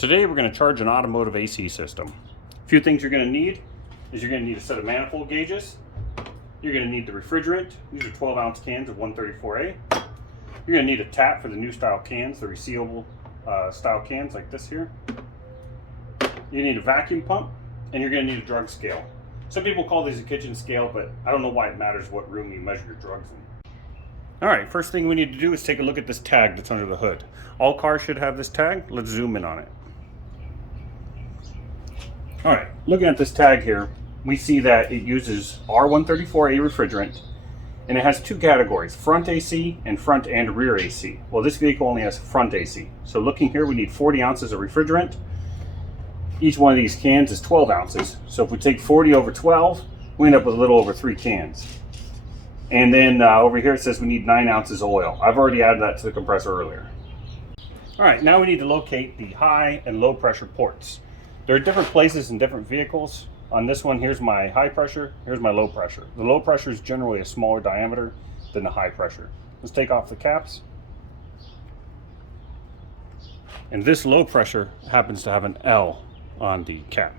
Today we're going to charge an automotive AC system. A few things you're going to need is you're going to need a set of manifold gauges. You're going to need the refrigerant. These are 12-ounce cans of 134A. You're going to need a tap for the new style cans, the resealable style cans like this here. You need a vacuum pump, and you're going to need a drug scale. Some people call these a kitchen scale, but I don't know why it matters what room you measure your drugs in. Alright, first thing we need to do is take a look at this tag that's under the hood. All cars should have this tag. Let's zoom in on it. Alright, looking at this tag here, we see that it uses R134A refrigerant, and it has two categories, front AC and front and rear AC. Well, this vehicle only has front AC. So looking here, we need 40 ounces of refrigerant. Each one of these cans is 12 ounces. So if we take 40 over 12, we end up with a little over 3 cans. And then over here it says we need 9 ounces of oil. I've already added that to the compressor earlier. Alright, now we need to locate the high and low pressure ports. There are different places in different vehicles. On this one, here's my high pressure, here's my low pressure. The low pressure is generally a smaller diameter than the high pressure. Let's take off the caps. And this low pressure happens to have an L on the cap.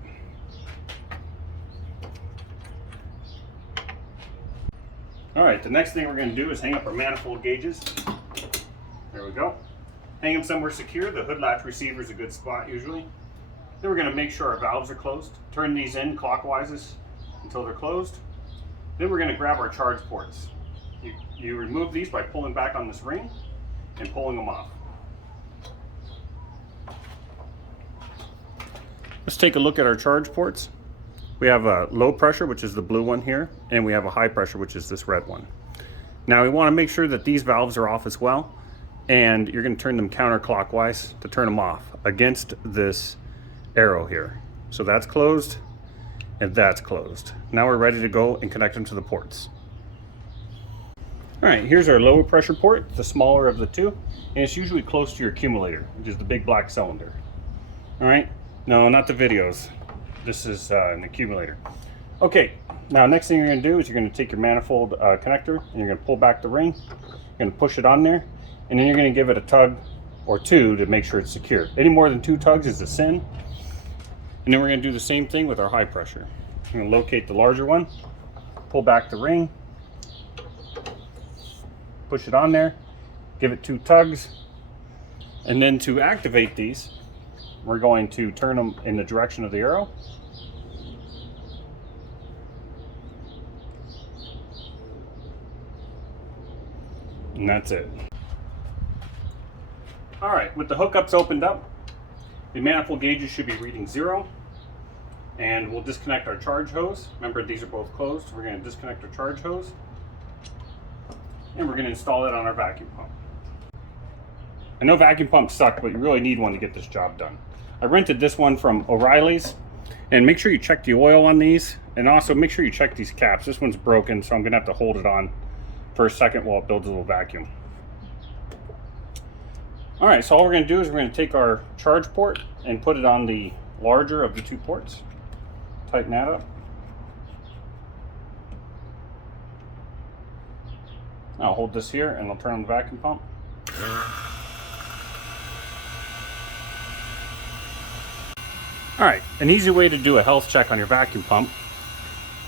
Alright, the next thing we're going to do is hang up our manifold gauges. There we go. Hang them somewhere secure. The hood latch receiver is a good spot usually. Then we're going to make sure our valves are closed. Turn these in clockwise until they're closed. Then we're going to grab our charge ports. You remove these by pulling back on this ring and pulling them off. Let's take a look at our charge ports. We have a low pressure, which is the blue one here, and we have a high pressure, which is this red one. Now we want to make sure that these valves are off as well, and you're going to turn them counterclockwise to turn them off against this arrow here. So that's closed and that's closed. Now we're ready to go and connect them to the ports. Alright, here's our lower pressure port, the smaller of the two, and it's usually close to your accumulator, which is the big black cylinder. Alright, no, not the videos. This is an accumulator. Okay, now next thing you're going to do is you're going to take your manifold connector and you're going to pull back the ring, you're going to push it on there, and then you're going to give it a tug or two to make sure it's secure. Any more than 2 tugs is a sin. And then we're going to do the same thing with our high pressure. I'm going to locate the larger one, pull back the ring, push it on there, give it 2 tugs, and then to activate these, we're going to turn them in the direction of the arrow. And that's it. Alright, with the hookups opened up, the manifold gauges should be reading 0, and we'll disconnect our charge hose. Remember, these are both closed. We're going to disconnect our charge hose, and we're going to install it on our vacuum pump. I know vacuum pumps suck, but you really need one to get this job done. I rented this one from O'Reilly's, and make sure you check the oil on these, and also make sure you check these caps. This one's broken, so I'm going to have to hold it on for a second while it builds a little vacuum. Alright, so all we're going to do is we're going to take our charge port and put it on the larger of the 2 ports. Tighten that up. I'll hold this here and I'll turn on the vacuum pump. Alright, an easy way to do a health check on your vacuum pump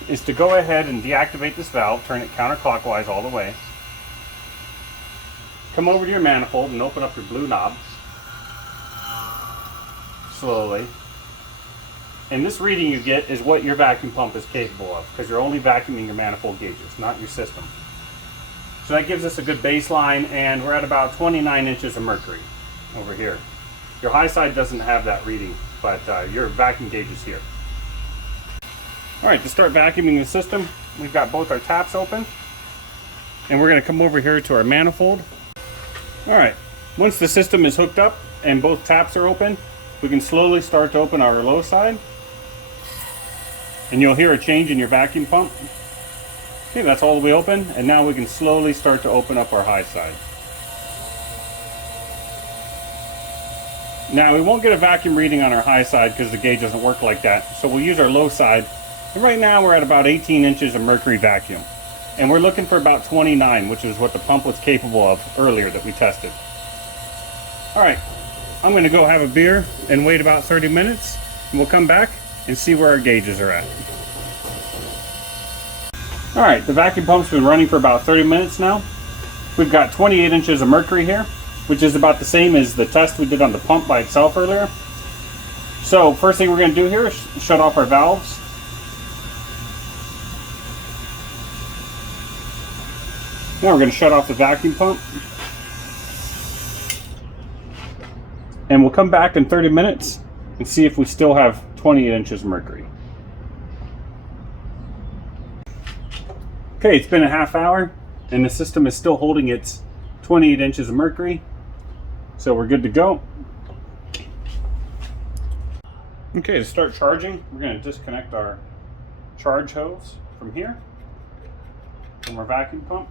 is to go ahead and deactivate this valve, turn it counterclockwise all the way. Come over to your manifold and open up your blue knob slowly. And this reading you get is what your vacuum pump is capable of, because you're only vacuuming your manifold gauges, not your system. So that gives us a good baseline, and we're at about 29 inches of mercury over here. Your high side doesn't have that reading, but your vacuum gauge is here. Alright, to start vacuuming the system, we've got both our taps open, and we're going to come over here to our manifold. Alright, once the system is hooked up and both taps are open, we can slowly start to open our low side. And you'll hear a change in your vacuum pump. Okay, that's all the way open, and now we can slowly start to open up our high side. Now we won't get a vacuum reading on our high side because the gauge doesn't work like that, so we'll use our low side. And right now we're at about 18 inches of mercury vacuum. And we're looking for about 29, which is what the pump was capable of earlier that we tested. Alright, I'm going to go have a beer and wait about 30 minutes, and we'll come back and see where our gauges are at. All right, the vacuum pump's been running for about 30 minutes now. We've got 28 inches of mercury here, which is about the same as the test we did on the pump by itself earlier. So first thing we're going to do here is shut off our valves. Now we're going to shut off the vacuum pump. And we'll come back in 30 minutes and see if we still have 28 inches of mercury. Okay, it's been a half hour and the system is still holding its 28 inches of mercury. So we're good to go. Okay, to start charging, we're going to disconnect our charge hose from here, from our vacuum pump.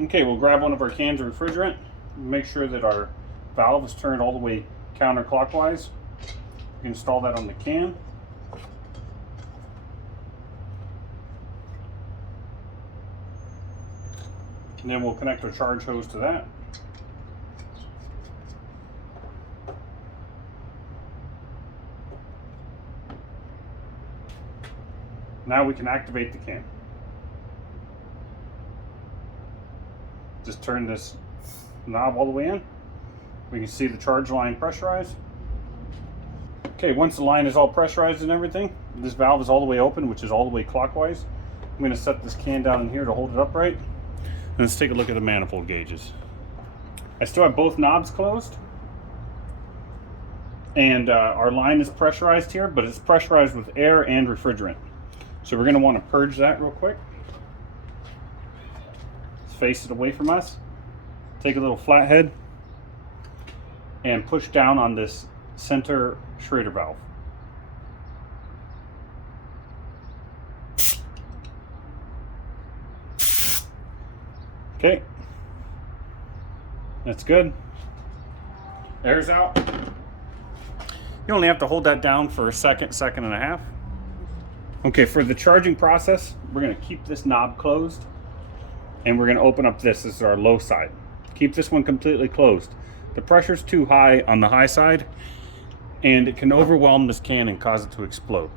Okay, we'll grab one of our cans of refrigerant, make sure that our valve is turned all the way counterclockwise. You can install that on the can. And then we'll connect our charge hose to that. Now we can activate the can. Just turn this knob all the way in. We can see the charge line pressurized. Okay, once the line is all pressurized and everything, this valve is all the way open, which is all the way clockwise. I'm going to set this can down in here to hold it upright. And let's take a look at the manifold gauges. I still have both knobs closed. And our line is pressurized here, but it's pressurized with air and refrigerant. So we're going to want to purge that real quick. Let's face it away from us. Take a little flathead and push down on this center Schrader valve. Okay, that's good. Air's out. You only have to hold that down for a second and a half. Okay, for the charging process, we're going to keep this knob closed and we're going to open up this. This is our low side. Keep this one completely closed. The pressure's too high on the high side and it can overwhelm this can and cause it to explode.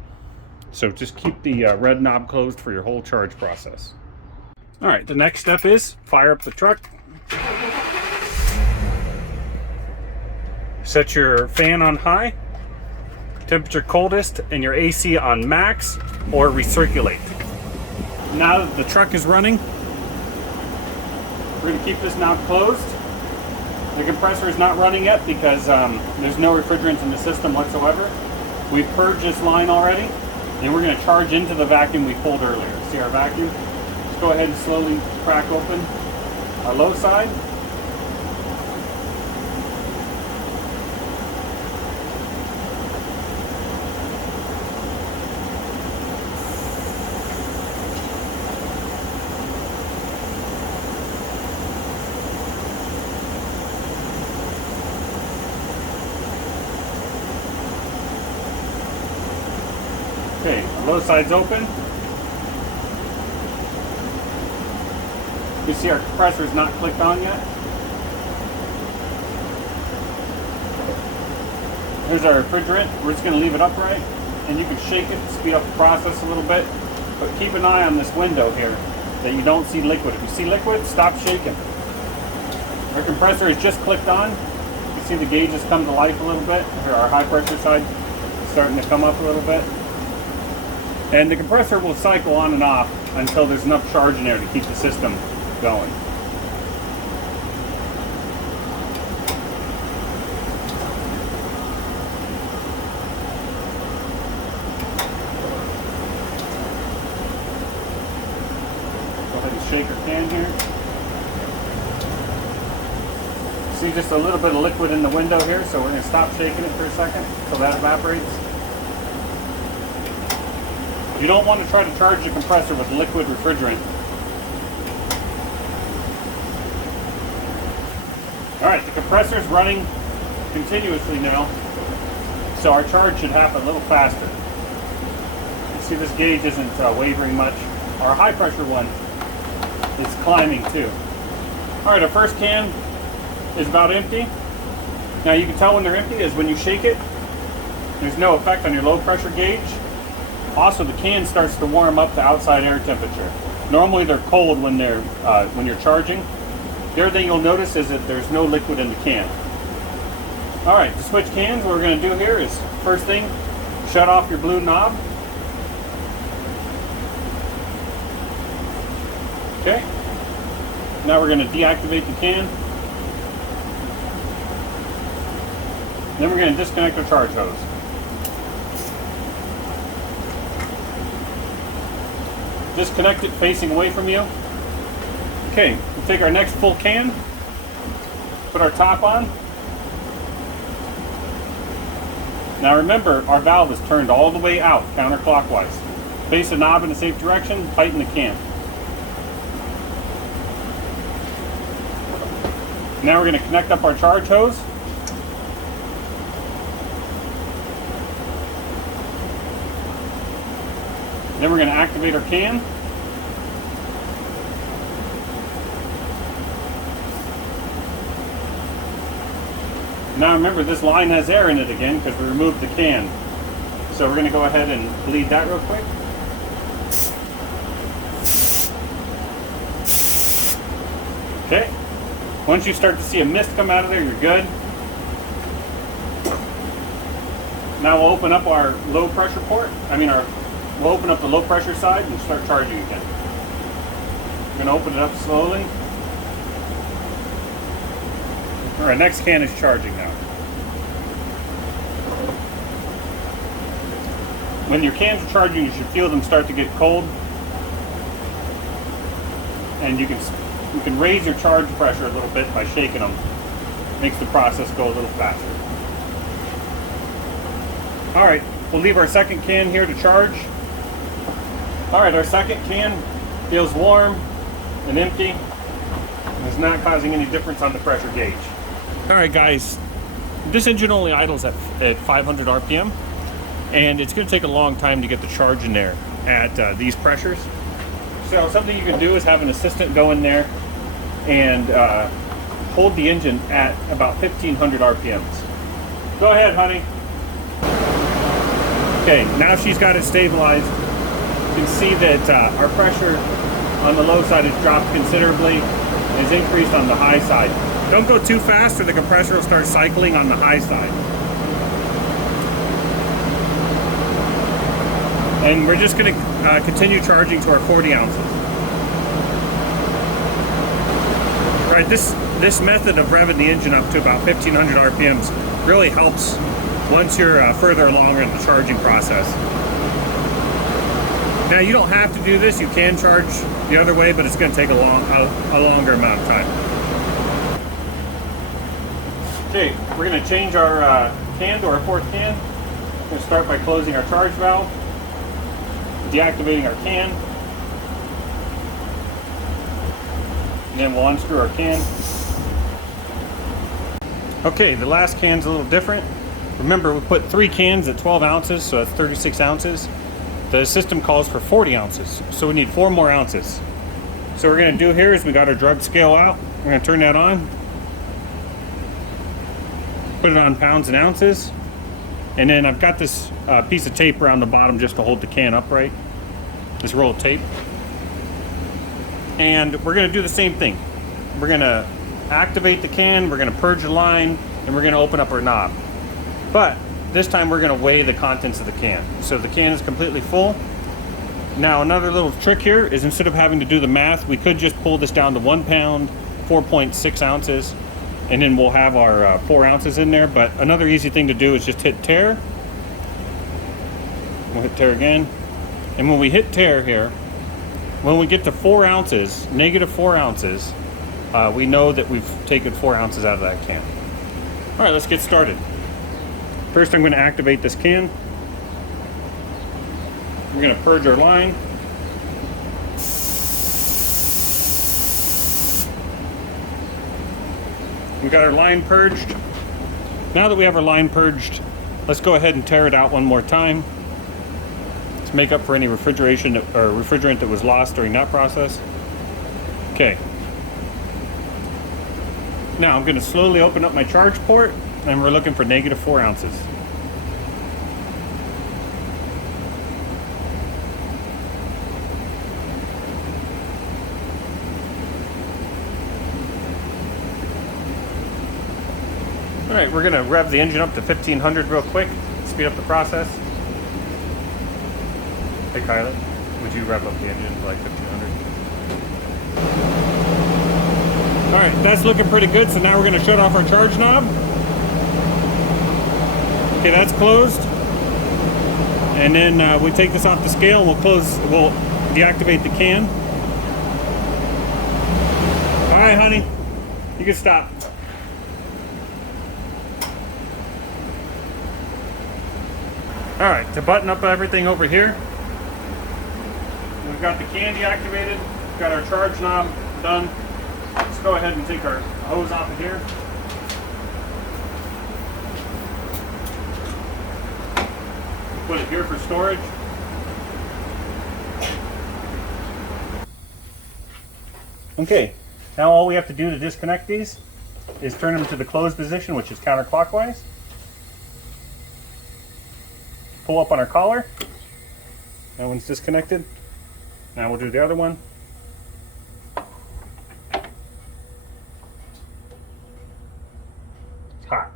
So just keep the red knob closed for your whole charge process. All right, the next step is fire up the truck. Set your fan on high, temperature coldest, and your AC on max or recirculate. Now that the truck is running, we're going to keep this knob closed. The compressor is not running yet because there's no refrigerant in the system whatsoever. We've purged this line already, and we're going to charge into the vacuum we pulled earlier. See our vacuum? Let's go ahead and slowly crack open our low side. Okay, low side's open. You see our compressor is not clicked on yet. Here's our refrigerant. We're just going to leave it upright, and you can shake it to speed up the process a little bit. But keep an eye on this window here that you don't see liquid. If you see liquid, stop shaking. Our compressor is just clicked on. You can see the gauges come to life a little bit. Here, our high pressure side is starting to come up a little bit. And the compressor will cycle on and off until there's enough charge in there to keep the system going. Go ahead and shake our can here. See just a little bit of liquid in the window here, so we're going to stop shaking it for a second until that evaporates. You don't want to try to charge the compressor with liquid refrigerant. Alright, the compressor is running continuously now, so our charge should happen a little faster. You see this gauge isn't wavering much. Our high pressure one is climbing too. All right, our first can is about empty. Now you can tell when they're empty is when you shake it. There's no effect on your low pressure gauge. Also, the can starts to warm up to outside air temperature. Normally they're cold when you're charging. The other thing you'll notice is that there's no liquid in the can. All right, to switch cans, what we're going to do here is, first thing, shut off your blue knob. Okay. Now we're going to deactivate the can. Then we're going to disconnect the charge hose. Disconnect it facing away from you. Okay, we'll take our next full can, put our top on. Now remember, our valve is turned all the way out counterclockwise. Face the knob in a safe direction, tighten the can. Now we're going to connect up our charge hose. Then we're going to activate our can. Now remember, this line has air in it again because we removed the can. So we're going to go ahead and bleed that real quick. Okay. Once you start to see a mist come out of there, you're good. Now we'll open up our low pressure port. We'll open up the low pressure side and start charging again. We're going to open it up slowly. All right, next can is charging now. When your cans are charging, you should feel them start to get cold. And you can raise your charge pressure a little bit by shaking them. Makes the process go a little faster. All right, we'll leave our second can here to charge. All right, our second can feels warm and empty. It's not causing any difference on the pressure gauge. All right, guys, this engine only idles at 500 RPM, and it's going to take a long time to get the charge in there at these pressures. So something you can do is have an assistant go in there and hold the engine at about 1500 RPMs. Go ahead, honey. Okay, now she's got it stabilized. You can see that our pressure on the low side has dropped considerably and is increased on the high side. Don't go too fast or the compressor will start cycling on the high side. And we're just going to continue charging to our 40 ounces. All right, this method of revving the engine up to about 1500 RPMs really helps once you're further along in the charging process. Now you don't have to do this, you can charge the other way, but it's going to take a longer amount of time. Okay, we're going to change our can to our fourth can. We're going to start by closing our charge valve, deactivating our can, and then we'll unscrew our can. Okay, the last can's a little different. Remember, we put 3 cans at 12 ounces, so that's 36 ounces. The system calls for 40 ounces, so we need 4 more ounces. So what we're going to do here is we got our drug scale out. We're going to turn that on. Put it on pounds and ounces. And then I've got this piece of tape around the bottom just to hold the can upright. This roll of tape. And we're going to do the same thing. We're going to activate the can, we're going to purge the line, and we're going to open up our knob. But this time we're going to weigh the contents of the can. So the can is completely full. Now another little trick here is instead of having to do the math, we could just pull this down to 1 pound, 4.6 ounces, and then we'll have our 4 ounces in there. But another easy thing to do is just hit tare. We'll hit tare again. And when we hit tare here, when we get to 4 ounces, negative 4 ounces, we know that we've taken 4 ounces out of that can. All right, let's get started. First, I'm going to activate this can. We're going to purge our line. We got our line purged. Now that we have our line purged, let's go ahead and tear it out one more time to make up for any refrigeration or refrigerant that was lost during that process. Okay. Now I'm going to slowly open up my charge port, and we're looking for -4 ounces. All right, we're going to rev the engine up to 1500 real quick, speed up the process. Hey Kylie, would you rev up the engine to like 1500? All right, that's looking pretty good. So now we're going to shut off our charge knob. Okay, that's closed. And then we take this off the scale and we'll deactivate the can. All right, honey, you can stop. All right, to button up everything over here, we've got the can deactivated, we've got our charge knob done. Let's go ahead and take our hose off of here. Put it here for storage. Okay, now all we have to do to disconnect these is turn them to the closed position, which is counterclockwise. Pull up on our collar. That one's disconnected. Now we'll do the other one. It's hot.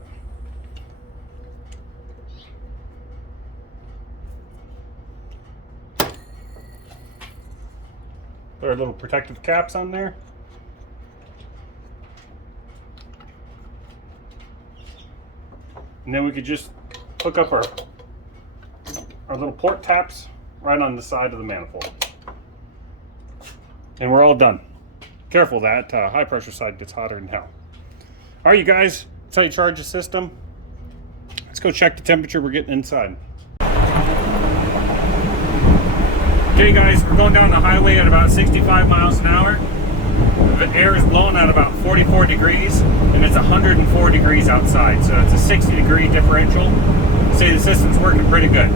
Put our little protective caps on there. And then we could just hook up our little port taps right on the side of the manifold. And we're all done. Careful, that high pressure side gets hotter than hell. All right, you guys, that's how you charge the system. Let's go check the temperature we're getting inside. Okay guys, we're going down the highway at about 65 miles an hour. The air is blowing at about 44 degrees and it's 104 degrees outside. So it's a 60-degree differential. I'd say the system's working pretty good.